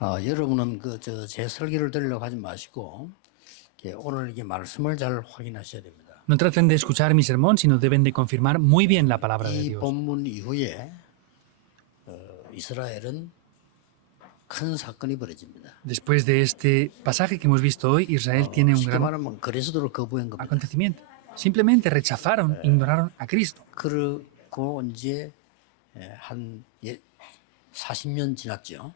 여러분은 제 설교를 들으려고 하지 마시고 오늘 이게 말씀을 잘 확인하셔야 됩니다. No traten de escuchar mi sermón, sino deben de confirmar muy bien la palabra de 이 Dios. 본문 이후에 이스라엘은 큰 사건이 벌어집니다. Después de este pasaje que hemos visto hoy, Israel tiene un 쉽게 gran 말하면 그리스도를 거부한 겁니다. acontecimiento. Simplemente rechazaron, ignoraron a Cristo. 그리고 이제 한 40년 지났죠.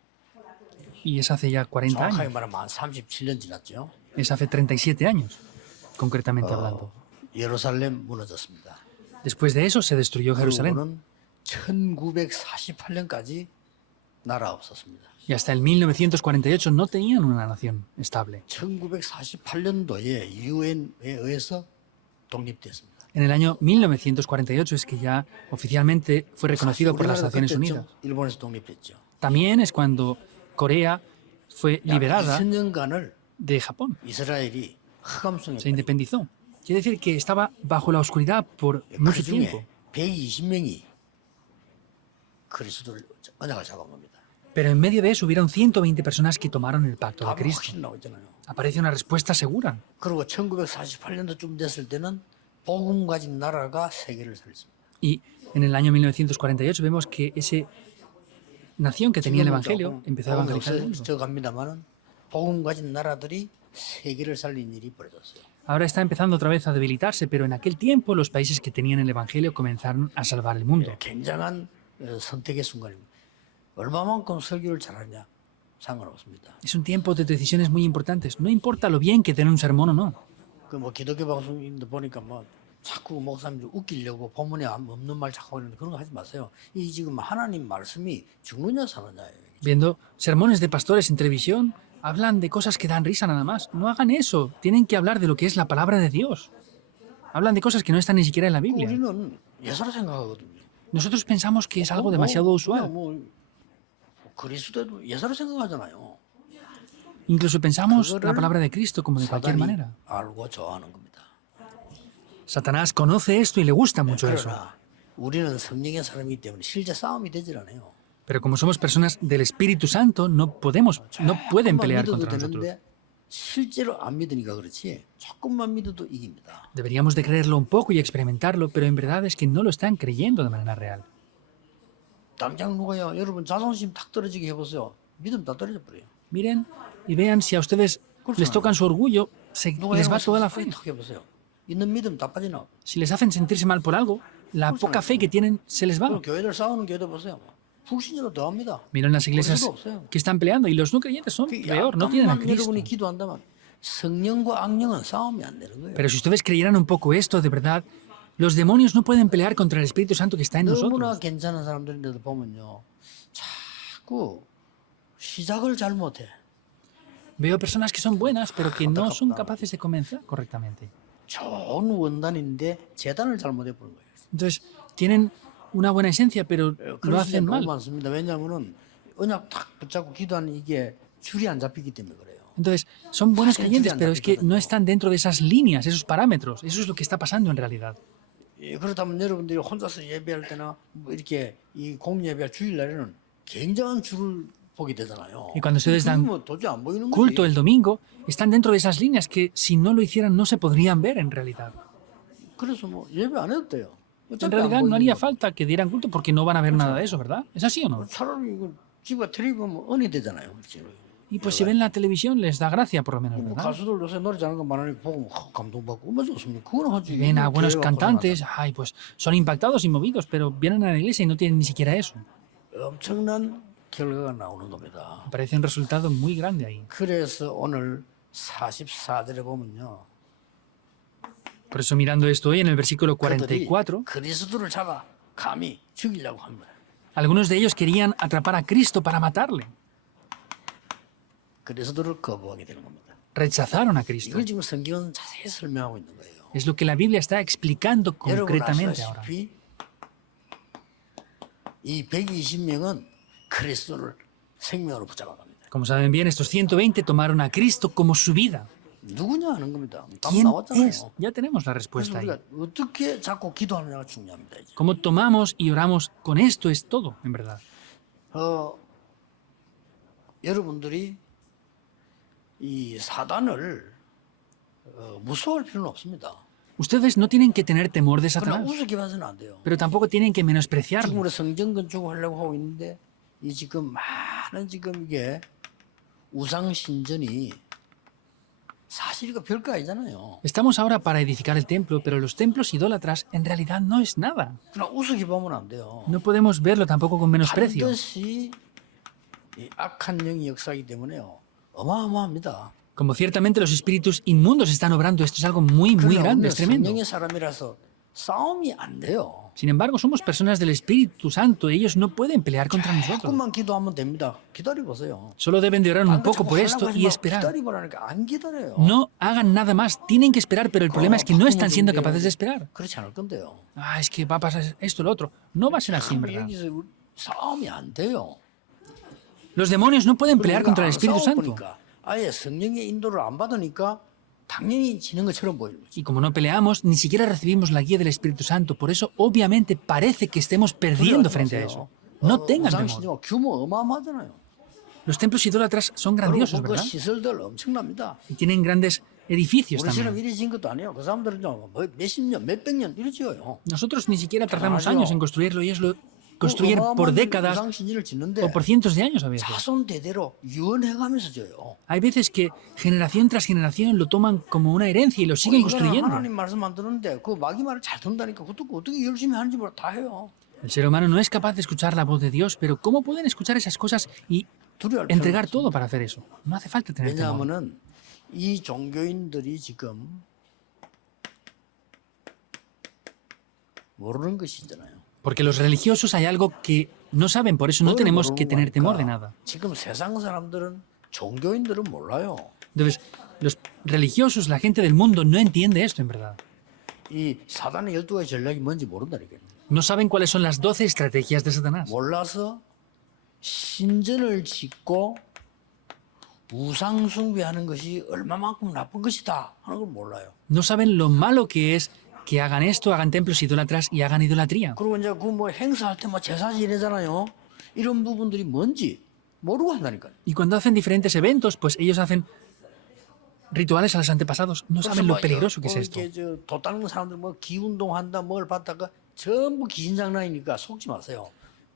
Y es hace ya 40 정확하게 años. 말하면 한 37년 지났죠. Es hace 37 años, concretamente hablando. 예루살렘 무너졌습니다. Después de eso se destruyó Jerusalén. 그리고는 1948년까지 나라 없었습니다. Y hasta el 1948 no tenían una nación estable. 1948년도에 유엔에 의해서 독립됐습니다. En el año 1948 es que ya oficialmente fue reconocido por las Naciones Unidas. 일본에서 독립했죠. También es cuando Corea fue liberada 20년간을 de Japón, 이스라엘이 흑암성에 se independizó. Quiere decir que estaba bajo la oscuridad por mucho tiempo. 그중에 120명이 그리스도를 언약을 잡은 겁니다. Pero en medio de eso hubieron 120 personas que tomaron el pacto de 답은 Cristo. 확실히 나오잖아요. Aparece una respuesta segura. 그리고 1948년도쯤 됐을 때는 복음 가진 나라가 세계를 살렸습니다. Y en el año 1948 vemos que esa nación que tenía el Evangelio empezó a evangelizar el mundo. 스쳐갑니다만은 복음 가진 나라들이 세계를 살린 일이 벌어졌어요. Ahora está empezando otra vez a debilitarse, pero en aquel tiempo los países que tenían el Evangelio comenzaron a salvar el mundo. 굉장한 선택의 순간입니다. 얼마만큼 설교를 잘하냐 상관없습니다. Es un tiempo de decisiones muy importantes. No importa lo bien que den un sermón o no. 뭐 기독교 방송인들 보니까 뭐 자꾸 목사님들 웃기려고 본문에 없는 말 자꾸 하는데 그런 거 하지 마세요. 이 지금 하나님 말씀이 죽느냐 사느냐예요. Viendo sermones de pastores en televisión, hablan de cosas que dan risa nada más. No hagan eso. Tienen que hablar de lo que es la palabra de Dios. Hablan de cosas que no están ni siquiera en la Biblia. 우리는 예사로 생각하거든요. Nosotros pensamos que es algo demasiado usual. 그리스도도 예사로 생각하잖아요. Incluso pensamos la palabra de Cristo como de cualquier 사단이 manera. 알고 좋아하는 겁니다. Satanás conoce esto y le gusta mucho eso. 그러나 우리는 성령의 사람이기 때문에 실제 싸움이 되질 않아요. Pero como somos personas del Espíritu Santo, no pueden pelear 믿어도 contra nosotros. 되는데 실제로 안 믿으니까 그렇지 조금만 믿어도 이깁니다. Deberíamos de creerlo un poco y experimentarlo, pero en verdad es que no lo están creyendo de manera real. 당장 누가요? 여러분 자존심 탁 떨어지게 해보세요. 믿음 다 떨어져 버려요. Miren y vean si a ustedes les tocan su orgullo, les va toda la fe. 탁 해보세요. 있는 믿음 다 빠지나. Si les hacen sentirse mal por algo, la poca fe que tienen se les va. 그럼 교회들 싸우는 교회들 보세요. 불신자로 더 합니다. Miren las iglesias que están peleando y los no creyentes son peor, no tienen a 약간만 Cristo. 여러분이 기도한다면 성령과 악령은 싸움이 안 되는 거예요. Pero si ustedes creyeran un poco esto, de verdad, los demonios no pueden pelear contra el Espíritu Santo que está en 너무나 nosotros. 괜찮은 사람들인데도 보면요. 자꾸 시작을 잘 못해. Veo personas que son buenas, pero que no son capaces de comenzar correctamente. 좋은 원단인데 재단을 잘못해 보는 거예요. Entonces, tienen una buena esencia, pero lo 그런 hacen 너무 mal. 많습니다. 왜냐하면은 언약 탁 붙잡고 기도하는 이게 줄이 안 잡히기 때문에 그래요. Entonces, son buenos creyentes, pero es que no están dentro de esas líneas, esos parámetros. Eso es lo que está pasando en realidad. 그렇다면 여러분들이 혼자서 예배할 때나 뭐 이렇게 이 공예배할 주일날에는 굉장한 줄을 보게 되잖아요. Y cuando ustedes dan 뭐 도저히 안 보이는 culto 거지. el domingo, están dentro de esas líneas que si no lo hicieran no se podrían ver en realidad. 그래서 뭐 예배 안 해도 돼요. En 어차피 안 realidad no 보이는 haría 거. falta que dieran culto porque no van a ver nada de eso, ¿verdad? ¿Es así o no? 차라리 이거 집에 텔레비 보면 은혜 되잖아요. 그렇지? Y pues si ven la televisión les da gracia por lo menos, 뭐 ¿verdad? 가수들 요새 노래 잘하는 거 많으니까 보고 감동받고 얼마나 좋습니까? 그건 하지. Ven a buenos 교회가 cantantes, ay, pues son impactados y movidos, pero vienen a la iglesia y no tienen ni siquiera eso. 엄청난 결과가 나오는 겁니다. Parece un resultado muy grande ahí. 그래서 오늘 44절에 보면요. Por eso mirando esto hoy en el versículo 그들이 44, 그리스도를 잡아 감히 죽이려고 합니다. algunos de ellos querían atrapar a Cristo para matarle. 그리스도를 거부하게 되는 겁니다. Rechazaron a Cristo. 이걸 지금 성경은 자세히 설명하고 있는 거예요. Es lo que la Biblia está explicando 여러분 concretamente ahora. 아시다시피 이 120명은 그리스도를 생명으로 붙잡아 갑니다. Como saben bien, estos 120 tomaron a Cristo como su vida. 누구냐 하는 겁니다. 답 ¿Quién 나왔잖아요. es? Ya tenemos la 그래서 respuesta ahí. 우리가 어떻게 자꾸 기도하느냐가 중요합니다. 이제. Cómo tomamos y oramos con esto es todo, en verdad. 여러분들이 이 사단을 무서워할 필요는 없습니다. Ustedes no tienen que tener temor de 그러나 Satanás, 우습게 봐서는 안 돼요. pero tampoco tienen que 지금 menospreciarlo. 우리 성전 건축하려고 하고 있는데 이 지금 많은 지금 이게 우상 신전이 사실 이거 별거 아니잖아요. Estamos ahora para edificar el templo, pero los templos idólatras en realidad no es nada. 그러나 우습게 보면 안 돼요. No podemos verlo tampoco con menosprecio. 반드시 이 악한 영이 역사하기 때문에요. 어마어마합니다. Como ciertamente los espíritus inmundos están obrando, esto es algo muy, muy 그러나 grande, 우리는 es tremendo. 성령의 사람이라서 싸움이 안 돼요. Sin embargo, somos personas del Espíritu Santo, ellos no pueden pelear contra nosotros. 조금만 기도하면 됩니다. 기다려 보세요. Solo deben de orar un poco por esto y esperar. 기다려 보라니까 안 기다려요. No hagan nada más, tienen que esperar, pero el problema es que no están siendo capaces de esperar. 그렇지 않을 건데요. Ah, es que va a pasar esto, lo otro. No va a ser así, en 그럼 verdad. 여기서 싸움이 안 돼요. Los demonios no pueden pelear 우리가 contra el 안 Espíritu Santo. 싸워보니까 아예 성령의 인도를 안 받으니까 당연히 지는 것처럼 보이는 거지. Y como no peleamos, ni siquiera recibimos la guía del Espíritu Santo. Por eso, obviamente, parece que estemos perdiendo frente a eso. No tengan temor. 우상신경 규모 어마어마하잖아요. Los templos idólatras son grandiosos, 그리고 그 ¿verdad? 시설들 엄청납니다. Y tienen grandes edificios 우리처럼 también. 이래 지은 것도 아니에요. 그 사람들은 뭐 몇십 년, 몇백 년 이래 지어요. Nosotros ni siquiera tardamos Claro. años en construirlo y ellos lo construyen por décadas 우상신전을 짓는데 o por cientos de años a veces. 자손 대대로 유언해가면서 져요. Hay veces que generación tras generación lo toman como una herencia y lo siguen 이거는 construyendo. 하나님 말씀 안 듣는데 그 마귀 말을 잘 듣는다니까 그것도 어떻게 열심히 하는지 몰라 다 해요. El ser humano no es capaz de escuchar la voz de Dios, pero ¿cómo pueden escuchar esas cosas y 두려워할 필요는 entregar 없어요. todo para hacer eso? No hace falta tener temor. 왜냐하면은 이 종교인들이 지금 모르는 것이 있잖아요. Porque los religiosos hay algo que no saben, por eso no 뭘 tenemos que 모르는 tener temor de 거니까 nada. 지금 세상 사람들은 종교인들은 몰라요. Entonces, los religiosos, la gente del mundo, no entiende esto en verdad. 이 사단의 12가지 전략이 뭔지 모른다니까요. No saben cuáles son las 12 estrategias de Satanás. 몰라서 신전을 짓고 우상 숭배하는 것이 얼마만큼 나쁜 것이다 하는 걸 몰라요. No saben lo malo que es que hagan esto, hagan templos idólatras y hagan idolatría. 그리고 이제 그 뭐 행사할 때 뭐 제사 지내잖아요. 이런 부분들이 뭔지 모르고 한다니까요. Y cuando hacen diferentes eventos, pues ellos hacen rituales a los antepasados. No saben lo peligroso que es esto. 도 닦는 사람들 뭐 기운동 한다 뭘 받다가 전부 귀신장난이니까 속지 마세요.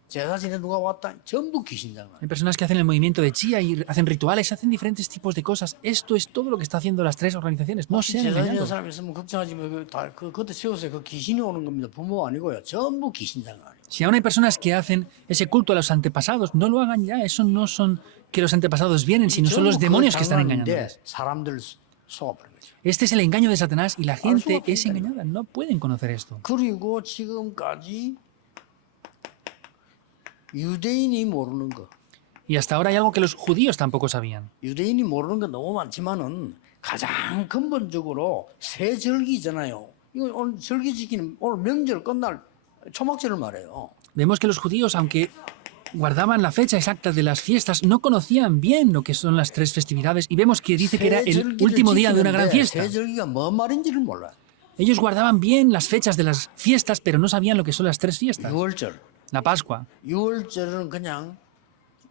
제사 지내 누가 왔다 전부 귀신장난. Hay personas que hacen el movimiento de chía y hacen rituales, hacen diferentes tipos de cosas. Esto es todo lo que está haciendo las tres organizaciones. No sean 제사 지내는 engañados. 사람 있으면 걱정하지 마. 그것도 채우세요. 그 귀신이 오는 겁니다. 부모 아니고요. 전부 귀신장난. Si aún hay personas que hacen ese culto a los antepasados, no lo hagan ya. Eso no son que los antepasados vienen, sino son los demonios que están engañándoles. 사람들 속아버린 거죠. Este es el engaño de Satanás y la gente es engañada. No pueden conocer esto. 그리고 지금까지 유대인이 모르는 거. Y hasta ahora hay algo que los judíos tampoco sabían. 유대인이 모르는 건 너무 많지만은 가장 근본적으로 새 절기잖아요. 이거 오늘 절기 지키는 오늘 명절 끝날 초막절을 말해요. Vemos que los judíos, aunque guardaban la fecha exacta de las fiestas, no conocían bien lo que son las tres festividades y vemos que dice que era 새 el 절기를 último día de una gran 지키는데 fiesta. 새 절기가 뭔 말인지를 몰라요. Ellos guardaban bien las fechas de las fiestas, pero no sabían lo que son las tres fiestas. 6월절. La Pascua. 6월절은 그냥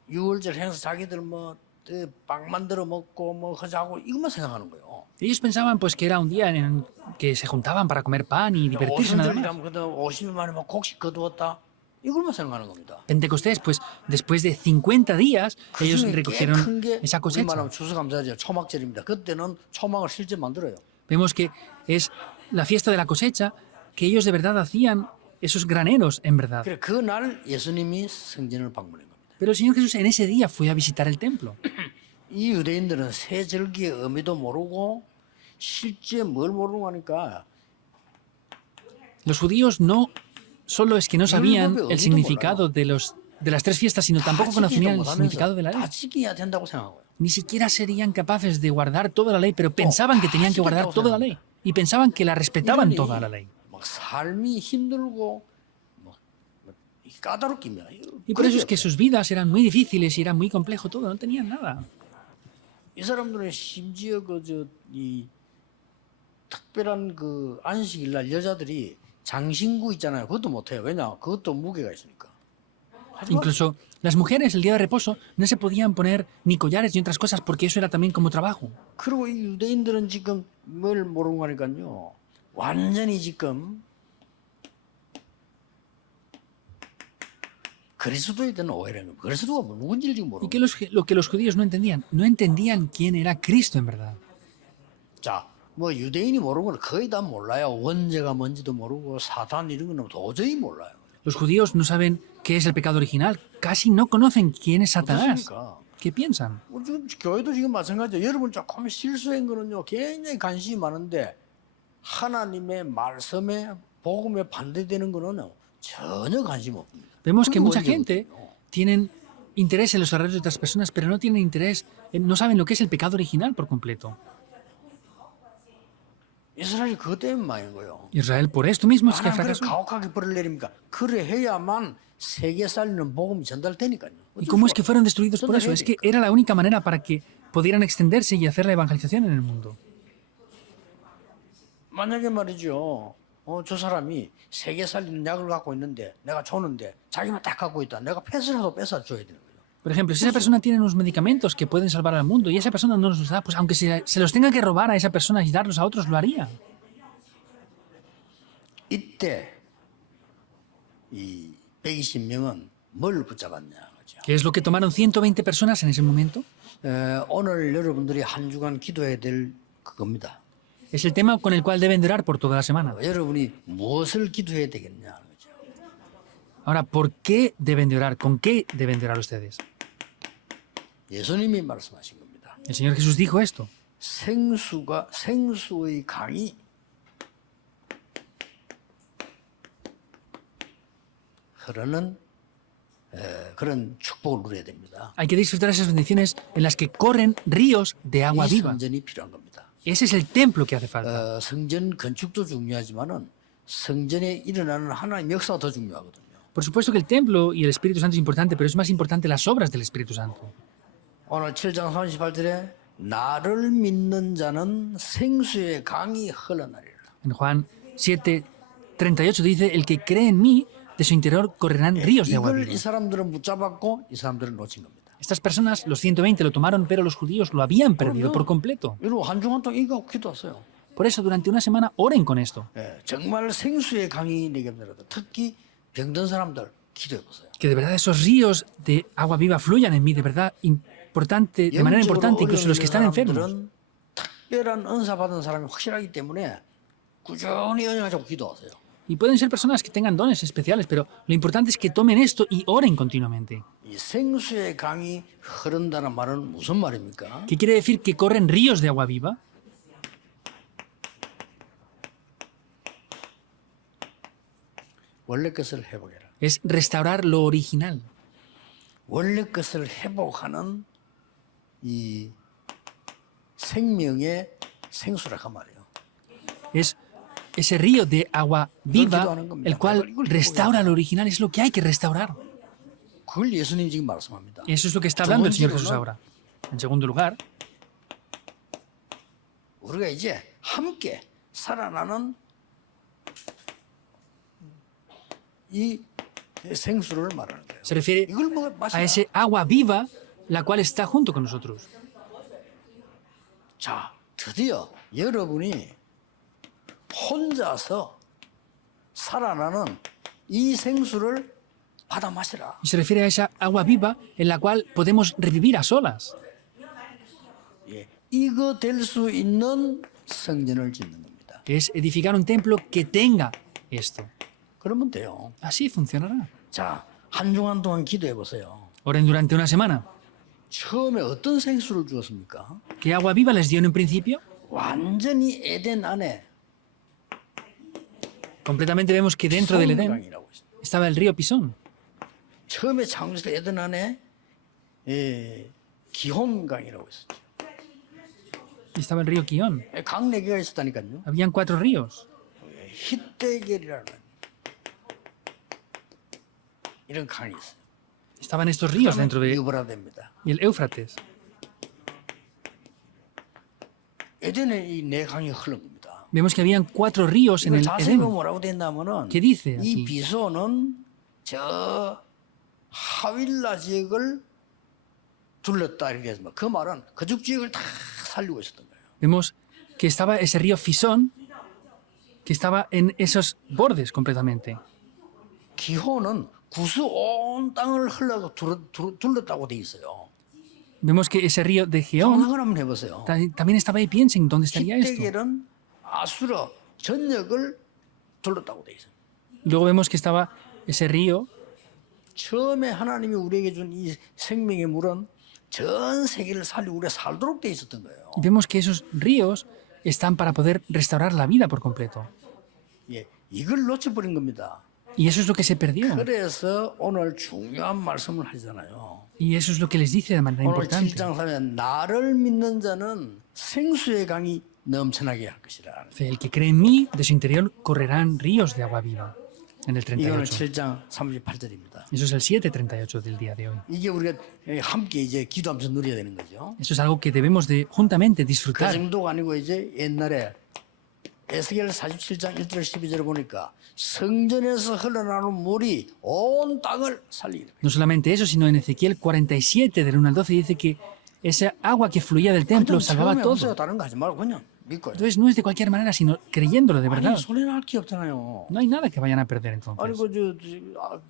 6월절 행사 자기들 뭐빵 만들어 먹고 뭐 하자고 이것만 생각하는 거예요. Ellos pensaban pues que era un día en que se juntaban para comer pan y divertirse nada más. 오순절이라면 그다 50일 만에 막 곡식 거두었다. 이걸만 생각하는 겁니다. Pentecostés, pues después de 50 días, ellos 그중에 recogieron 꽤큰 게 esa 우리 cosecha. 말하면 추수감사절 초막절입니다. 그때는 초막을 실제 만들어요. Vemos que es la fiesta de la cosecha, que ellos de verdad hacían esos graneros, en verdad. 그래 그날 예수님이 성전을 방문한 겁니다. Pero el Señor Jesús en ese día fue a visitar el templo. 이 유대인들은 새 절기의 의미도 모르고 실제 뭘 모르고 하니까 Los judíos no solo es que no sabían el significado de las tres fiestas, sino tampoco 다 conocían 지키지도 el significado de la 못하면서 ley. 다 지켜야 된다고 생각하고요. Ni siquiera serían capaces de guardar toda la ley, pero pensaban que tenían que guardar toda la ley. Y pensaban que la respetaban 이러니 toda la ley. 막 삶이 힘들고 막 까다롭기면 Y por eso es que sus vidas eran muy difíciles y era muy complejo todo, no tenían nada. 이 사람들은 심지어 이 특별한 그 안식일 날 여자들이 장신구 있잖아요. 그것도 못 해요. 왜냐? 그것도 무게가 있으니까. Incluso las mujeres el día de reposo no se podían poner ni collares ni otras cosas porque eso era también como trabajo. 그리고 이 유대인들은 지금 뭘 모르는 거니까요. 완전히 지금 그리스도에 대한 오해라는 거예요. 그리스도가 뭐 누군지를 지금 ¿Y 모르는 qué 거예요. lo que los judíos no entendían quién era Cristo en verdad. 자, 뭐 유대인이 모르는 건 거의 다 몰라요. 원죄가 뭔지도 모르고 사탄 이런 거는 도저히 몰라요. Los judíos no saben qué es el pecado original, casi no conocen quién es Satanás. 어떻습니까? ¿Qué piensan? 우리 지금 교회도 지금 마찬가지죠. 여러분 조금 실수한 거는요. 굉장히 관심이 많은데 하나님의 말씀에 복음에 반대되는 거는 전혀 관심 없습니다. Vemos que 그게 mucha 원죄거든요. gente tienen interés en los errores de otras personas, pero no tienen interés, no saben lo que es el pecado original por completo. 이스라엘이 그것 때문에 망한 거예요. Israel por esto mismo es que 하나님 그래 fracasó. 가혹하게 벌을 내립니까? 그래 해야만 세계 살리는 복음이 전달되니까요. ¿Y cómo es que fueron destruidos por eso? Es que era la única manera para que pudieran extenderse y hacer la evangelización en el mundo. 만약에 말이죠. 저 사람이 세계 살리는 약을 갖고 있는데 내가 줬는데 자기만 딱 갖고 있다. 내가 패스라도 뺏어 줘야 되는 거예요. Por ejemplo, si esa persona tiene unos medicamentos que pueden salvar al mundo y esa persona no los da, pues aunque se los tenga que robar a esa persona y darlos a otros, lo haría. 이때 이 120명은 뭘 붙잡았냐 그죠? ¿Qué es lo que tomaron 120 personas en ese momento? 오늘 여러분들이 한 주간 기도해야 될 그겁니다. Es el tema con el cual deben de orar por toda la semana. 여러분이 무엇을 기도해야 되겠냐 그죠? Ahora, ¿por qué deben de orar? ¿Con qué deben de orar ustedes? 예수님이 말씀하신 겁니다. El Señor Jesús dijo esto. 생수의 강이 흐르는 그런 축복을 누려야 됩니다. Hay que disfrutar esas bendiciones en las que corren ríos de agua 이 viva. 성전이 필요한 겁니다. Ese es el templo que hace falta. 성전 건축도 중요하지만은 성전에 일어나는 하나님 역사가 더 중요하거든요. Por supuesto que el templo y el Espíritu Santo es importante, pero es más importante las obras del Espíritu Santo. 오늘 7장 38절에 나를 믿는 자는 생수의 강이 흘러나리라. En Juan 7:38 dice, el que cree en mí, de su interior correrán ríos de agua 이걸 viva. 이 사람들은 붙잡았고 이 사람들은 놓친 겁니다. Estas personas, los 120, lo tomaron, pero los judíos lo habían perdido por completo. 여러분 한 주간 동안 이거 기도하세요. Por eso, durante una semana, oren con esto. 정말 생수의 강이 내게 내려다. 특히 병든 사람들 기도해 보세요. Que de verdad esos ríos de agua viva fluyan en mí, de verdad, importante, de manera importante, incluso los que están enfermos. 사람들은 특별한 은사 받은 사람이 확실하기 때문에 꾸준히 은혜가지고 기도하세요. Y pueden ser personas que tengan dones especiales, pero lo importante es que tomen esto y oren continuamente. 이 생수의 강이 흐른다는 말은 무슨 말입니까? ¿Qué quiere decir que corren ríos de agua viva? 원래 것을 회복해라. Es restaurar lo original. 원래 것을 회복하는 이 생명의 생수라 그 말이에요. Es ese río de agua viva, el cual restaura lo original, es lo que hay que restaurar. 그걸 예수님이 지금 말씀합니다. Eso es lo que está hablando el Señor Jesús ahora. En segundo lugar, 우리가 이제 함께 살아나는 이 생수를 말하는 거예요. se refiere 이걸 뭐 a 마시라. ese agua viva, la cual está junto con nosotros. 자, 드디어 여러분이 혼자서 살아나는 이 생수를 받아 마시라. Y se refiere a esa agua viva en la cual podemos revivir a solas. 예, 이거 될 수 있는 성전을 짓는 겁니다. Es edificar un templo que tenga esto. 그러면 돼요. Así funcionará. 자, 한 주간 동안 기도해 보세요. Oren durante una semana. 처음에 어떤 생수를 주었습니까? ¿Qué agua viva les dio en un principio? 완전히 에덴 안에 Completamente vemos que dentro del Edén 강이라고 있습니다. estaba el río Pisón. 처음에 창조에서 에덴 안에 기혼강이라고 있었죠. Y estaba el río Quión. 강 4개가 있었다니까요. Habían 4 ríos. 히데겔이라는 이런 강이 있어요. Estaban estos ríos dentro de... 유브라데입니다. Y el Éufrates. 에덴에 이 4강이 흐른 겁니다. Vemos que habían 4 ríos en 이걸 el 자세히 Edén. 보면 뭐라고 된다면은 ¿Qué dice 이 aquí? 비소는 저 하윌라 지역을 둘렀다 이렇게 해서 그 말은 그쪽 지역을 다 살리고 있었던 거예요. Vemos que estaba ese río Fisón, que estaba en esos bordes completamente. 기호는 구스 온 땅을 흘러서 둘렀다고 돼 있어요. Vemos que ese río de Geón 상상을 한번 해보세요. también estaba ahí. Piensen, ¿dónde estaría esto? 히데겔은 아수르 전역을 둘렀다고 돼 있어요. Luego vemos que estaba ese río. 처음에 하나님이 우리에게 준 이 생명의 물은 전 세계를 살리고 우리가 살도록 돼 있었던 거예요. Y vemos que esos ríos están para poder restaurar la vida por completo. 예, 이걸 놓쳐버린 겁니다. Y eso es lo que se perdió. 그래서 오늘 중요한 말씀을 하잖아요. Y eso es lo que les dice de manera 오늘 importante. 7장 3에 나를 믿는 자는 생수의 강이 넘쳐나게 할 것이라. Dice, el que cree en mí, de su interior correrán ríos de agua viva. En el 이거는 38. 7장 38절입니다. Eso es el 7:38 del día de hoy. 이게 우리가 함께 이제 기도하면서 누려야 되는 거죠. Eso es algo que debemos de juntamente 그 disfrutar. 정도가 아니고 이제 옛날에 에스겔 47장 1절 12절을 보니까 성전에서 흘러나오는 물이 온 땅을 살리게 됩니다. No solamente eso, sino en Ezequiel 47, del 1 al 12, dice que esa agua que fluía del templo salvaba 처음에 없어요. todo. 다른 거 하지 말고 그냥 믿고요. Entonces no es de cualquier manera, sino creyéndolo de verdad. 아니 손해날 게 없잖아요. No hay nada que vayan a perder 아니 entonces.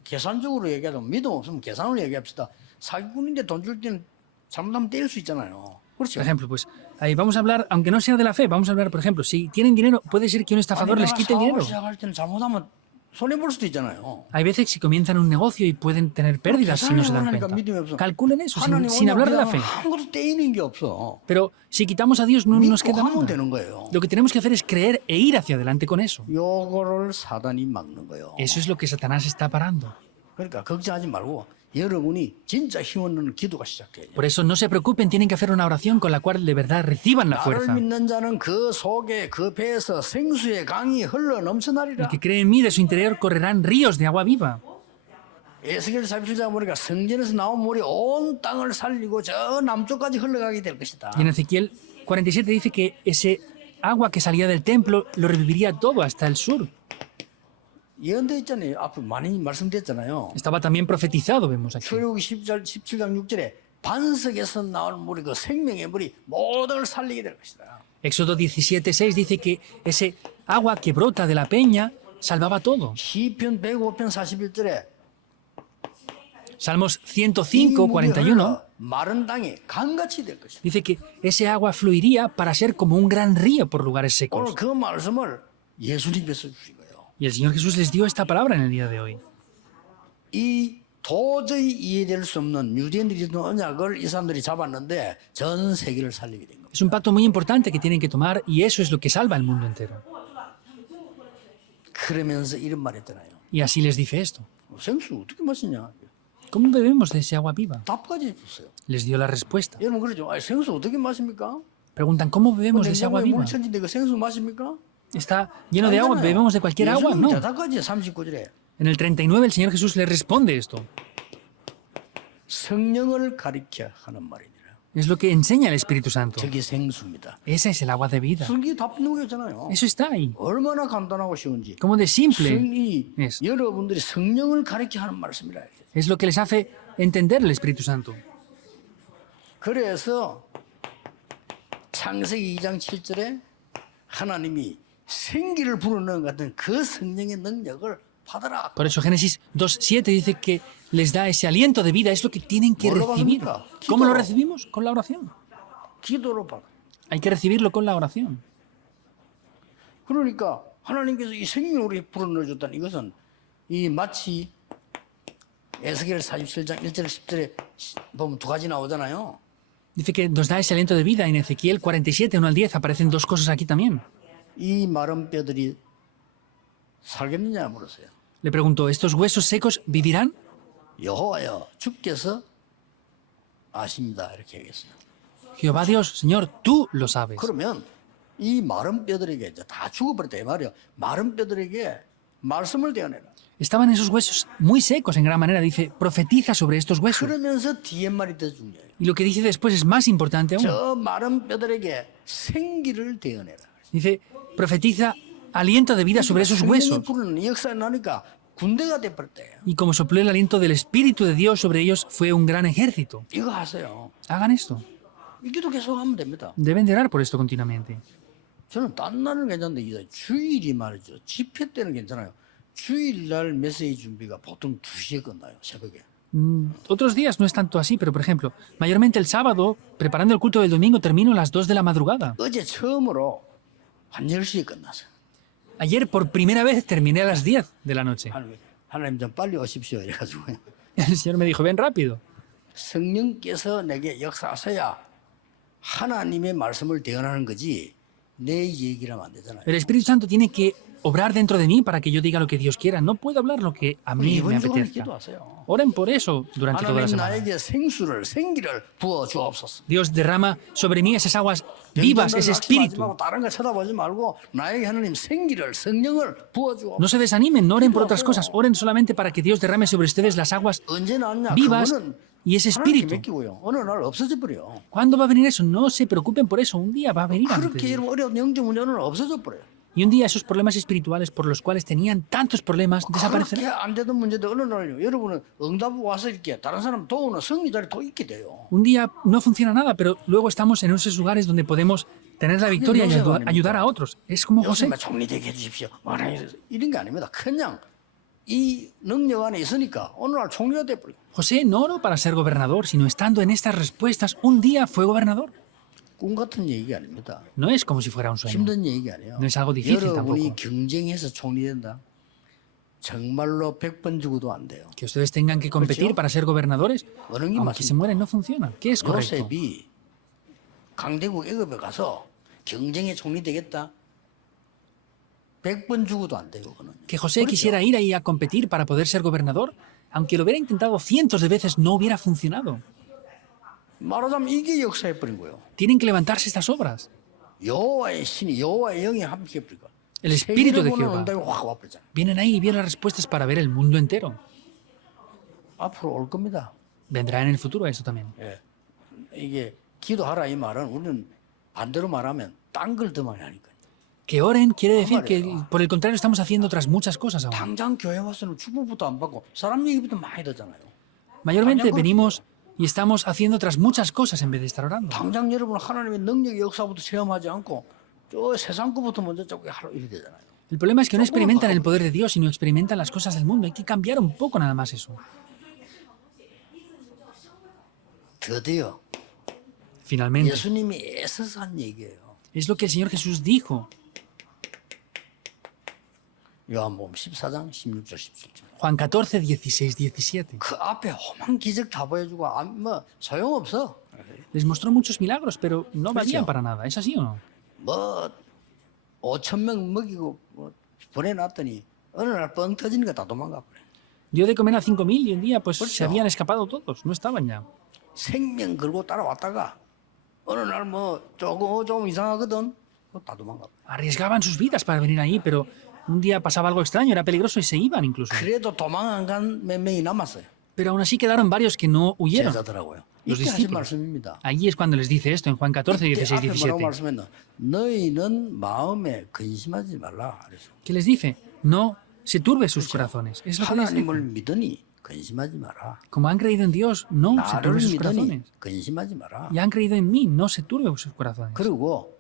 계산적으로 얘기해도 믿음 없으면 계산으로 얘기합시다. 사기꾼인데 돈 줄 때는 잘못하면 떼일 수 있잖아요. 그렇죠? Por ejemplo, pues ahí vamos a hablar, aunque no sea de la fe, vamos a hablar, por ejemplo, si tienen dinero, puede ser que un estafador les quite el dinero. 시작할 때는 잘못하면 손해 볼 수도 있잖아요. Hay veces que comienzan un negocio y pueden tener pérdidas si no se dan cuenta. Calculen eso, sin hablar de la fe. 아무것도 떼이는 게 없어. Pero si quitamos a Dios, no nos 믿고 queda 하면 nada. 되는 거예요. Lo que tenemos que hacer es creer e ir hacia adelante con eso. 요거를 사단이 막는 거예요. Eso es lo que Satanás está parando. 그러니까 걱정하지 말고 여러분이 진짜 힘 얻는 기도가 시작돼요. Por eso no se preocupen, tienen que hacer una oración con la cual de verdad reciban la 나를 fuerza. 믿는 자는 그 속에 그 배에서 생수의 강이 흘러 넘쳐나리라. El que cree en mí, de su interior correrán ríos de agua viva. 에스겔 47장 보니까 성전에서 나온 물이 온 땅을 살리고 저 남쪽까지 흘러가게 될 것이다. Y en Ezequiel 47 dice que ese agua que salía del templo lo reviviría todo hasta el sur. 예언돼 있잖아요. 앞에 많이 말씀드렸잖아요. Estaba también profetizado, vemos aquí. 출애굽기 17장 6절에 반석에서 나온 물이 그 생명의 물이 모든 걸 살리게 될 것이다. Éxodo 17:6 dice que ese agua que brota de la peña salvaba todo. 시편 105편 41절에 Salmos 이 105, 물이 41 흘러 마른 땅에 강같이 될 것이다. dice que ese agua fluiría para ser como un gran río por lugares secos. 오늘 그 말씀을 예수님께서 주신 거예요. Y el Señor Jesús les dio esta palabra en el día de hoy. 이 도저히 이해될 수 없는 유대인들이 준 언약을 이 사람들이 잡았는데 전 세계를 살리게 된 겁니다. Es un pacto muy importante que tienen que tomar y eso es lo que salva al mundo entero. 그러면서 이런 말 했잖아요. Y así les dice esto. 생수 어떻게 마시냐? ¿Cómo bebemos de ese agua viva? 답까지 줬어요. Les dio la respuesta. 여러분 그러죠. 아니, 생수 어떻게 마십니까? Preguntan, ¿cómo bebemos de ese agua 냉장고에 viva? 물 천진데 그 생수 마십니까? Está lleno de agua, bebemos de cualquier agua, ¿no? 대답까지 39절에 En el 39 el Señor Jesús les responde esto. 성령을 가리켜 하는 말이니라. Es lo que enseña el Espíritu Santo. 저게 생수입니다. Esa es el agua de vida. 성기 답 누구였잖아요. Eso está ahí. 얼마나 간단하고 쉬운지. Como de simple. 성이 Es. 여러분들이 성령을 가리켜 하는 말씀이라. Es lo que les hace entender el Espíritu Santo. 그래서 창세기 2장 7절에 하나님이 생기를 불어넣은 것 같은 그 성령의 능력을 받아라. Por eso Génesis 2:7 dice que les da ese aliento de vida. Es lo que tienen que ¿Cómo lo recibir. 받습니까? ¿Cómo lo 기도로. recibimos? Con la oración. 기도로 받아. Hay que recibirlo con la oración. 그러니까 하나님께서 이 생명을 우리 불어넣어 줬다는 이것은 이 마치 에스겔 47장 1절 10절에 보면 두 가지 나오잖아요. Dice que nos da ese aliento de vida. En Ezequiel 47, 1 al 10 aparecen dos cosas aquí también. 이 마른 뼈들이 살겠느냐 물었어요. Le pregunto, ¿estos huesos secos vivirán? 여호와여 주께서 아십니다. 이렇게 얘기했어요. Jehová Dios, Señor, tú lo sabes. 그러면 이 마른 뼈들에게 이제 다 죽어버렸다 이 말이에요. 마른 뼈들에게 말씀을 대어내라. Estaban esos huesos muy secos en gran manera. Dice, profetiza sobre estos huesos. 그러면서 뒤에 말이 더 중요해요. Y lo que dice después es más importante aún. 저 마른 뼈들에게 생기를 대어내라. Dice, profetiza aliento de vida sobre esos huesos. 성령이 부르는 역사에 나니까 군대가 돼버렸대요. Y como sopló el aliento del Espíritu de Dios sobre ellos, fue un gran ejército. 이거 하세요. Hagan esto. 이 기도 계속 하면 됩니다. Deben de orar por esto continuamente. 저는 딴 날은 괜찮은데 이 주일이 말이죠. 집회 때는 괜찮아요. 주일날 메시지 준비가 보통 2시에 끝나요. 새벽에. Otros días no es tanto así, pero por ejemplo, mayormente el sábado, preparando el culto del domingo, termino a las 2 de la madrugada. 어제 처음으로 한 10시에 끝났어요. Ayer por primera vez terminé a las 10 de la noche. 하나님 좀 빨리 오십시오. 이래가지고 El Señor me dijo, ven rápido. 성령께서 내게 역사하셔야 하나님의 말씀을 대언하는 거지 내 얘기를 하면 안 되잖아요. El Espíritu Santo tiene que obrar dentro de mí para que yo diga lo que Dios quiera. No puedo hablar lo que a mí me 이번 주간 apetezca. 기도하세요. Oren por eso durante toda la 하나님 semana. 나에게 생기를 부어 주옵소서. Dios derrama sobre mí esas aguas vivas, ese 낙심하지 espíritu. 말고 다른 걸 쳐다보지 말고 나에게 하나님 성령을 부어 주옵소서. No se desanimen, no oren por otras cosas. Oren solamente para que Dios derrame sobre ustedes las aguas 언제 나왔냐? vivas 그거는 y ese 하나님께 espíritu. 맡기고요. 어느 날 없어져 버려요. ¿Cuándo va a venir eso? No se preocupen por eso. Un día va a venir antes. 그렇게 여러분 어려운 영적 문제는 없어져 버려요. Y un día esos problemas espirituales por los cuales tenían tantos problemas 그렇게 desaparecerán. 안 되던 문제도 어느 날요. 여러분은 응답 와서 이렇게 다른 사람 도우는 승리 자리 또 있게 돼요. Un día no funciona nada, pero luego estamos en esos lugares donde podemos tener la victoria y ayudar a otros. Es como José. 요즘에 총리 되게 해주십시오. 이런 게 아닙니다. 그냥 이 능력 안에 있으니까 어느 날 총리가 돼버려요. José no oró para ser gobernador, sino estando en estas respuestas, un día fue gobernador. 꿈 같은 얘기가 아닙니다. No es como si fuera un sueño. 힘든 얘기 아니에요. No es algo difícil 여러분이 tampoco. 경쟁해서 총리 된다. 정말로 100번 죽어도 안 돼요. Que ustedes tengan que competir para ser gobernadores, 어느 게 aunque se 맞습니까? mueren, no funciona. ¿Qué es correcto? 요셉이 강대국 애굽에 가서 경쟁에 총리 되겠다. 100번 죽어도 안 돼요. 그거는. Que José 그렇죠? quisiera ir ahí a competir para poder ser gobernador, aunque lo hubiera intentado cientos de veces, no hubiera funcionado. 말하자면 이게 역사해버린 거예요. Tienen que levantarse estas obras. 여호와의 신이 여호와의 영이 함께 해버리고 El Espíritu de 세계를 보는 Jehová. 응답이 확 와버리잖아요. Vienen ahí y vienen las respuestas para ver el mundo entero. 앞으로 올 겁니다. Vendrá en el futuro eso también. 예. 이게 기도하라 이 말은 우리는 반대로 말하면 딴 걸 더 많이 하니까. Que oren quiere decir que, por el contrario, estamos haciendo otras muchas cosas aún. 당장 교회 와서는 축복부터 안 받고 사람 얘기부터 많이 듣잖아요. Mayormente venimos y estamos haciendo otras muchas cosas en vez de estar orando. 당장 여러분 하나님의 능력의 역사부터 체험하지 않고 저 세상 거부터 먼저 자꾸 하러 이래 되잖아요. El problema es que no experimentan el poder de Dios, sino experimentan las cosas del mundo. Hay que cambiar un poco nada más eso. 드디어 Finalmente, 예수님이 애써서 한 얘기예요. es lo que el Señor Jesús dijo. 요한복음 14장 16절 17절. Juan 14, 16, 17. 그 앞에 험한 기적 다 보여주고 뭐 소용없어. Les mostró muchos milagros, pero no valían Precio. para nada. ¿Es así o no? 뭐 5천 명 먹이고 뭐 보내놨더니 어느 날 뻥 터지니까 다 도망가 버려. Dio de comer a 5.000 y un día pues se Precio. habían escapado todos. No estaban ya. 생명 걸고 따라왔다가 어느 날 뭐 조금 이상하거든. 다 도망가. Arriesgaban sus vidas para venir ahí, pero un día pasaba algo extraño, era peligroso y se iban incluso. 그래도 도망 안 간 몇 명이 남았어요. Pero aún así quedaron varios que no huyeron. 제자더라고요. Los 이렇게 하신 discípulos. 말씀입니다. Allí es cuando les dice esto en Juan 14, 이때 16, 앞에 뭐라고 17. 말씀했나? 너희는 마음에 근심하지 말라. 그래서 ¿Qué les dice? No se turbe sus corazones. Es lo que les dice. 하나님을 믿으니 근심하지 마라. Como han creído en Dios, no se 나를 turbe sus 믿으니 corazones. 근심하지 마라. Y han creído en mí, no se turbe sus corazones. 그리고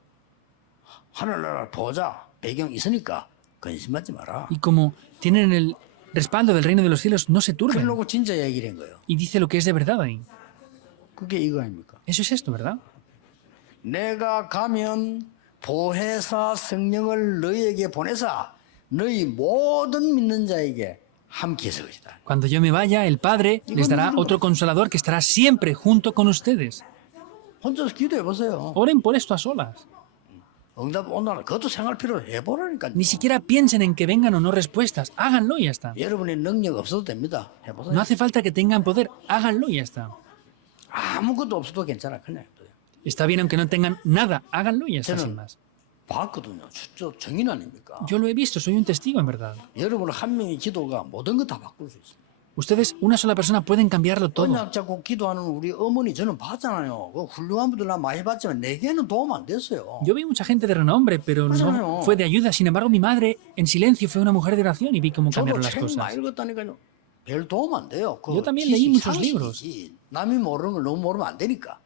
하늘나라 보좌 배경 있으니까 근심하지 마라. Y como tienen el respaldo del reino de los cielos, no se turben. 그러고 진짜 얘기를 한 거예요. Y dice lo que es de verdad ahí. 그게 이거 아닙니까? Eso es esto, ¿verdad? 내가 가면 보혜사 성령을 너희에게 보내사 너희 모든 믿는 자에게 함께 있을 것이다. Cuando yo me vaya, el Padre les dará otro consolador que estará siempre junto con ustedes. 혼자서 기도해 보세요. Oren por esto a solas. 응답 온다는 그것도 생활 필요로 해보라니까요. Ni siquiera piensen en que vengan o no respuestas. Háganlo y ya está. 여러분의 능력 없어도 됩니다. 해보세요. No hace falta que tengan poder. Háganlo y ya está. 아무것도 없어도 괜찮아. 그냥 해보세요. Está bien aunque no tengan nada. háganlo y ya está, sin más. 봤거든요. 저 정인 아닙니까? Yo lo he visto, soy un testigo en verdad. 여러분 한 명의 기도가 모든 거 다 바꿀 수 있습니다. Ustedes, una sola persona, pueden cambiarlo todo. 언약 잡고 기도하는 우리 어머니 저는 봤잖아요. 그 훌륭한 분들 나 많이 봤지만 내게는 도움 안 됐어요. Yo vi mucha gente de renombre, pero no fue de ayuda. Sin embargo, mi madre, en silencio, fue una mujer de oración y vi cómo 저도 cambiaron las 책 cosas. 많이 읽었다니까요. 별 도움 안 돼요. 그 Yo también leí muchos 상식이지. 남이 모르는 걸 너무 모르면 안 되니까.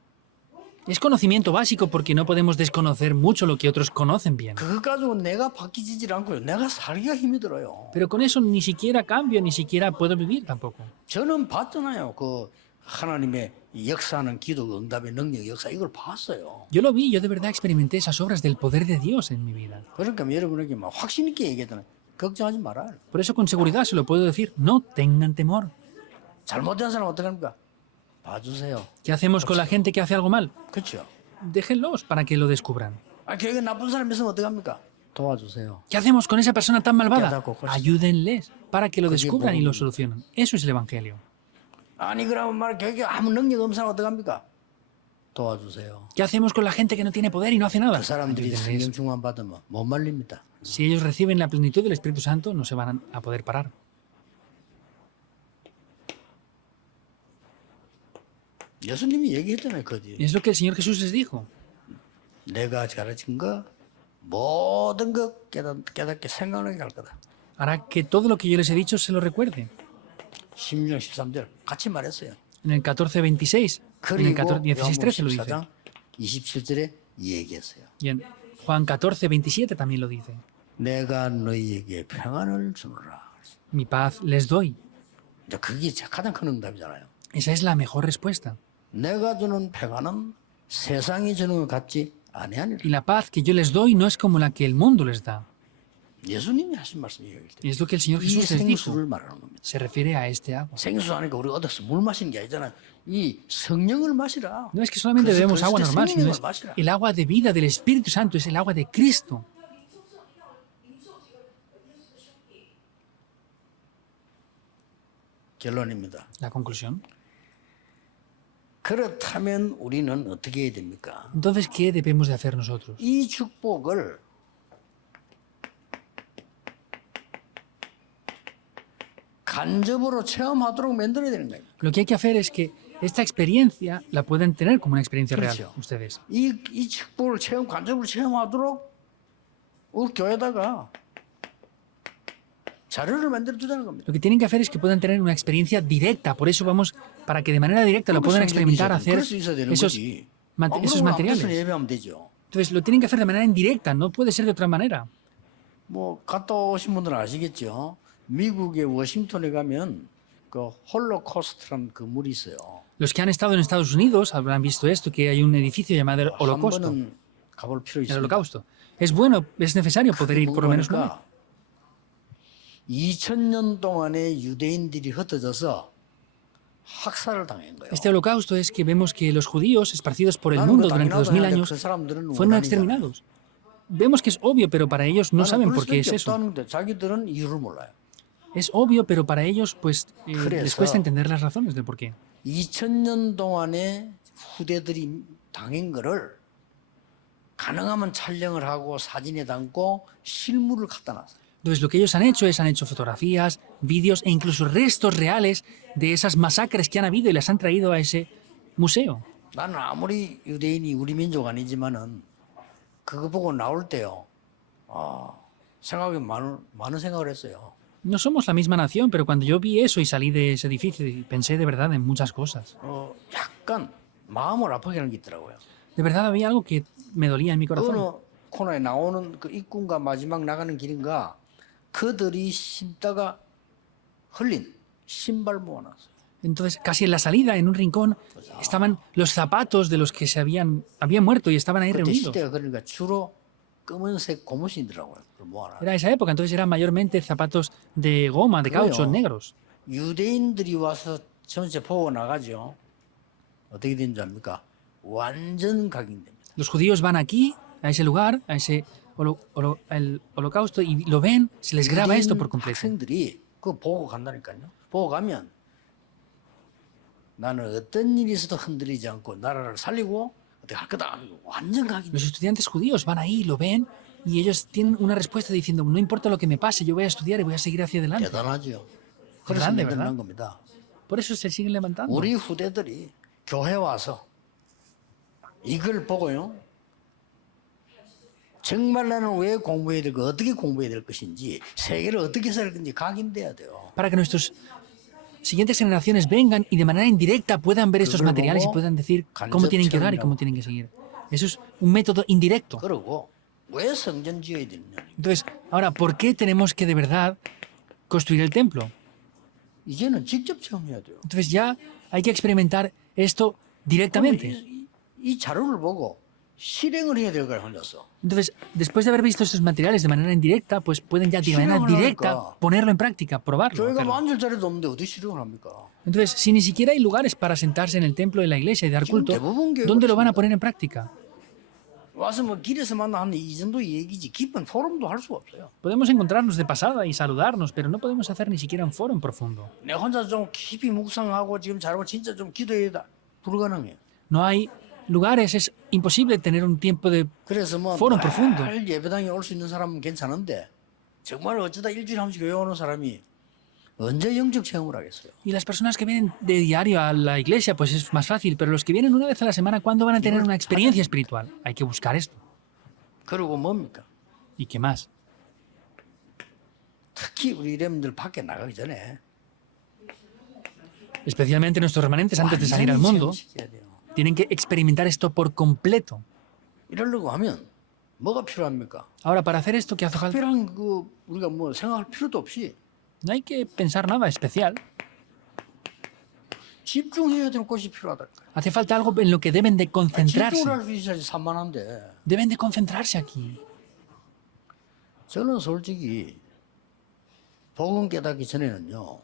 Es conocimiento básico porque no podemos desconocer mucho lo que otros conocen bien. 그것 가지고 내가 바뀌지질 않고요. 내가 살기가 힘이 들어요. Pero con eso ni siquiera cambio, ni siquiera puedo vivir tampoco. 저는 봤잖아요. 그 하나님의 역사하는 기도 응답의 능력 역사 이걸 봤어요. Yo lo vi, yo de verdad experimenté esas obras del poder de Dios en mi vida. 그러니까 여러분에게 막 확신 있게 얘기하잖아요. 걱정하지 마라. Por eso con seguridad se lo puedo decir, no tengan temor. 잘못된 사람 어떻게 합니까? 봐주세요. ¿Qué hacemos con la gente que hace algo mal? 그렇죠. Déjenlos para que lo descubran. 교회에 나쁜 사람 있으면 어떻게 합니까? 도와주세요. ¿Qué hacemos con esa persona tan malvada? Queda con- Ayúdenles para que lo descubran y lo solucionen. Eso es el Evangelio. 아니 그러면 말 교회에 아무 능력 없는 사람 어떻게 합니까? 도와주세요. ¿Qué hacemos con la gente que no tiene poder y no hace nada? 그 사람들이 Ayúdenles. 성령 충만 받으면 못 말립니다. Si ellos reciben la plenitud del Espíritu Santo, no se van a poder parar. 예수님이 얘기했잖아요. 거기 Es lo que el Señor Jesús les dijo. 내가 가르친 거 모든 것 깨닫게 생각나게 할 거다. Hará que todo lo que yo les he dicho se lo recuerde. 16, 13절 같이 말했어요. En el 14:26, en el 그리고 16:13 lo dice. 14장 27절에 얘기했어요. Y en Juan 14:27 también lo dice. 내가 너희에게 평안을 주노라. Mi paz les doy. 이제 그게 가장 큰 응답이잖아요. Esa es la mejor respuesta. 내가 주는 평안은 세상이 주는 것 같지 아니하니라. Y la paz que yo les doy no es como la que el mundo les da. 예수님이 하신 말씀이에요. Y es lo que el Señor 이 Jesús les dijo. 생수를 말하는 겁니다. Se refiere a este agua. 생수 하니까 우리 얻어서 물 마시는 게 아니잖아요. 이 성령을 마시라. No es que solamente 그래서 bebemos agua 그리스도의 normal, sino 생명을 es 마시라. el agua de vida del Espíritu Santo, es el agua de Cristo. 결론입니다. La conclusión. 그렇다면 우리는 어떻게 해야 됩니까? Entonces, ¿qué debemos de hacer nosotros? 이 축복을 간접으로 체험하도록 만들어야 되는 거예요. Lo que hay que hacer es que esta experiencia la pueden tener como una experiencia real 그렇죠. ustedes. 이 축복을 간접으로 체험하도록 우리 교회다가 자료를 만들어 두자는 겁니다. Lo que tienen que hacer es que puedan tener una experiencia directa. Por eso vamos, para que de manera directa lo puedan experimentar, hacer 그럴 수 있어야 되는 esos, 거지. esos 아무튼 materiales. 예배하면 되죠. Entonces, lo tienen que hacer de manera indirecta, no puede ser de otra manera. 뭐 갔다 오신 분들은 아시겠죠. 미국의 워싱턴에 가면 그 홀로코스트라는 그 물이 있어요. Los que han estado en Estados Unidos habrán visto esto, que hay un edificio llamado el 한 Holocausto. 번은 가볼 필요 El 있습니다. Holocausto. Es bueno, es necesario poder ir por lo menos una vez. 2000년 동안에 유대인들이 흩어져서 학살을 당한 거예요. Este holocausto es que vemos que los judíos, esparcidos por el 나는 mundo 그거 durante 당연하다 2000 하는데 años, 그 사람들은 fueron 원한이잖아요. exterminados. Vemos que es obvio, pero para ellos no 나는 saben 그럴 por qué es 수밖에 eso. 없다는데 자기들은 이유를 몰라요. Es obvio, pero para ellos pues les 그래서- cuesta entender las razones del por qué. 2000년 동안에 후대들이 당한 거를 가능하면 촬영을 하고 사진에 담고 실물을 갖다 놨어요. Entonces lo que ellos han hecho fotografías, vídeos e incluso restos reales de esas masacres que han habido y las han traído a ese museo. 나는 아무리 유대인이 우리 민족 아니지만은 그거 보고 나올 때요. 생각이 많은 생각을 했어요. No somos la misma nación, pero cuando yo vi eso y salí de ese edificio pensé de verdad en muchas cosas. 약간 마음을 아프게 하는 게 있더라고요. De verdad había algo que me dolía en mi corazón. 어느 코너에 나오는 그 입구인가 마지막 나가는 길인가 그들이 신다가 흘린 신발 모아놨어요. Entonces, casi en la salida, en un rincón, estaban los zapatos de los que habían muerto y estaban ahí 그때 reunidos. 시대가 그러니까 주로 검은색 고무신이더라고요. 그걸 모아놔. Era esa época, entonces eran mayormente zapatos de goma, de caucho, 그래요. negros. 유대인들이 와서 전체 보고 나가죠. 어떻게 된 줄 압니까? 완전 각인됩니다. Los judíos van aquí, a ese lugar, a ese el holocausto, y lo ven, se les graba esto por completo. 학생들이 그거 보고 간다니까요. 보고 가면 나는 어떤 일이 있어도 흔들리지 않고 나라를 살리고 어떻게 할 거다. 완전 각인. Los estudiantes judíos van ahí, lo ven, y ellos tienen una respuesta diciendo, no importa lo que me pase, yo voy a estudiar y voy a seguir hacia adelante. 대단하죠. 그래서 grande, 만들어낸 ¿verdad? 겁니다. Por eso se siguen levantando. 우리 후대들이 교회 와서 이걸 보고요. 정말 나는 왜 공부해야 될거 어떻게 공부해야 될 것인지 세계를 어떻게 살 건지 각인돼야 돼요. Para que nuestras siguientes generaciones vengan y de manera indirecta puedan ver estos 그걸 materiales y 보고 puedan decir cómo tienen que orar y cómo tienen que seguir. Eso es un método indirecto. 그리고 왜 성전 지어야 되느냐. Entonces, ahora, ¿por qué tenemos que de verdad construir el templo? 이제는 직접 체험해야 돼요. Entonces ya hay que experimentar esto directamente. 이 자료를 보고 실행을 해야 될 거야 혼자서. Entonces, después de haber visto estos materiales de manera indirecta, pues pueden ya de manera 실행을 directa 하니까 ponerlo en práctica, probarlo. 교회가 hacerlo. 만질 자리도 없는데 어디 실행을 합니까? Entonces, si ni siquiera hay lugares para sentarse en el templo de la iglesia y dar culto, ¿dónde lo van a poner en práctica? 와서 뭐 길에서 만나 하는 이 정도 얘기지 깊은 포럼도 할 수가 없어요. Podemos encontrarnos de pasada y saludarnos, pero no podemos hacer ni siquiera un foro en profundo. 내 혼자 좀 깊이 묵상하고 지금 잘하고 진짜 좀 기도해야 불가능해요. No hay lugares, es imposible tener un tiempo de 그래서 뭐 foro en profundo. 늘 예배당에 올 수 있는 사람은 괜찮은데 정말 어쩌다 일주일에 한 번씩 교회 오는 사람이 언제 영적 체험을 하겠어요? Y las personas que vienen de diario a la iglesia, pues es más fácil, pero los que vienen una vez a la semana, ¿cuándo van a tener una experiencia espiritual? Hay que buscar esto. 그리고 뭡니까? ¿Y qué más? 특히 우리 이렘들 밖에 나가기 전에 Especialmente nuestros remanentes antes de salir al 완전히 mundo, 체험시켜야 돼요. tienen que experimentar esto por completo. 이러려고 하면 뭐가 필요합니까? Ahora, para hacer esto, ¿qué hace falta? 특별한 그 우리가 뭐 생각할 필요도 없이 No hay que pensar nada especial. 집중해야 될 것이 필요하다니까요. Hace falta algo en lo que deben de concentrarse. 집중을 할 수 있어야지 산만한데 Deben de concentrarse aquí. 저는 솔직히 복음 깨닫기 전에는요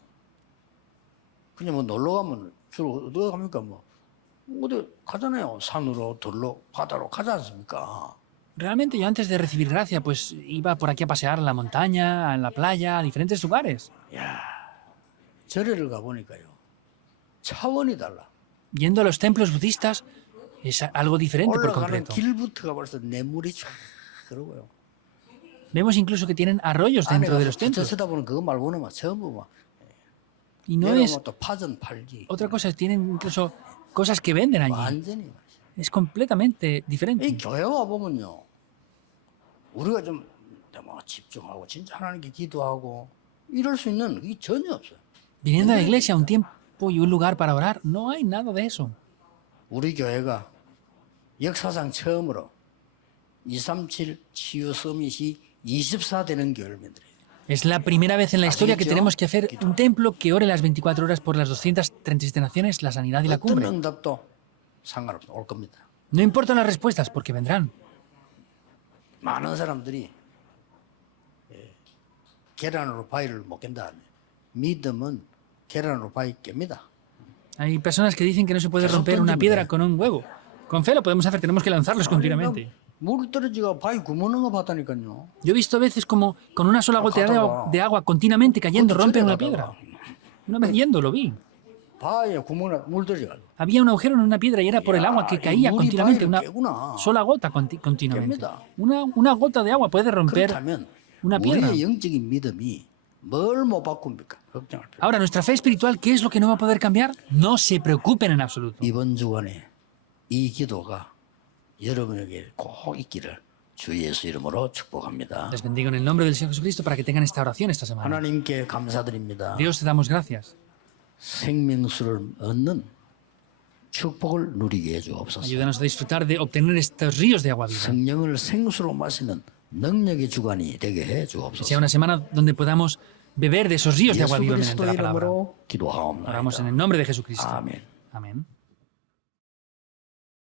그냥 뭐 놀러 가면 주로 어디 갑니까 뭐 어디 가잖아요 산으로 들로 바다로 가지 않습니까? Realmente yo antes de recibir gracia, pues iba por aquí a pasear en la montaña, en la playa, a diferentes lugares. 야 절에를 가보니까요 차원이 달라. Yendo a los templos budistas es algo diferente por 올라가는 completo. 길부터가 벌써 냇물이 쫙 그러고요. Vemos incluso que tienen arroyos 안에 dentro de 가서 los templos. 쳐다 보는 그거 말고는 막 전부 막 Y no es 내려오면 또 파전 팔지. otra cosa, tienen incluso cosas que venden allí. 완전히 Es completamente 이 diferente. 교회 와 보면요 우리가 좀 뭐 집중하고 진짜 하나님께 기도하고 이럴 수 있는 게 전혀 없어요. Viniendo a la iglesia un tiempo y un lugar para orar, no hay nada de eso. 우리 교회가 역사상 처음으로 237 치유 서밋이 24 되는 교회를 만들어요. Es la primera vez en la historia que Así tenemos yo, que hacer quito. un templo que ore las 24 horas por las 237 naciones, la sanidad y la 어떤 cumbre. 응답도 상관없어 올 겁니다. No importan las respuestas, porque vendrán. 많은 사람들이 계란으로 바위를 못 깬다. 믿음은 계란으로 바위 깹니다. Hay personas que dicen que no se puede Eso romper una tonto, piedra mira. con un huevo. Con fe lo podemos hacer, tenemos que lanzarlos continuamente. 물이 떨어지가 바위 구멍 거 봤다니까요. Yo he visto veces como con una sola gota de agua continuamente cayendo rompen una piedra. Una vez yendo lo vi. 바위에 구멍에 물 떨어지가. Había un agujero en una piedra y era por el agua que caía 물이 continuamente, 바위를 una 깨구나. sola gota continuamente. 깹니다. Una gota de agua puede romper 그렇다면 una piedra. 우리의 영적인 믿음이 뭘 못 바꿉니까? 걱정할 필요. Ahora, nuestra fe espiritual, ¿qué es lo que no va a poder cambiar? No se preocupen en absoluto. 이번 주간에 이 기도가 여러분에게 꼭 있기를 주 예수 이름으로 축복합니다. Les bendigo en el nombre del Señor Jesucristo para que tengan esta oración esta semana. 하나님께 감사드립니다. Dios, te damos gracias. 생명수를 얻는 축복을 누리게 해주옵소서. Ayúdanos a disfrutar de obtener estos ríos de agua viva. 성령을 생수로 마시는 능력의 주관이 되게 해 Que sea 주옵소서. una semana donde podamos beber de esos ríos de agua 예수 viva 그리스도 mediante la palabra. 이름으로 기도하옵나이다. Oramos en el nombre de Jesucristo. 아멘. Amén.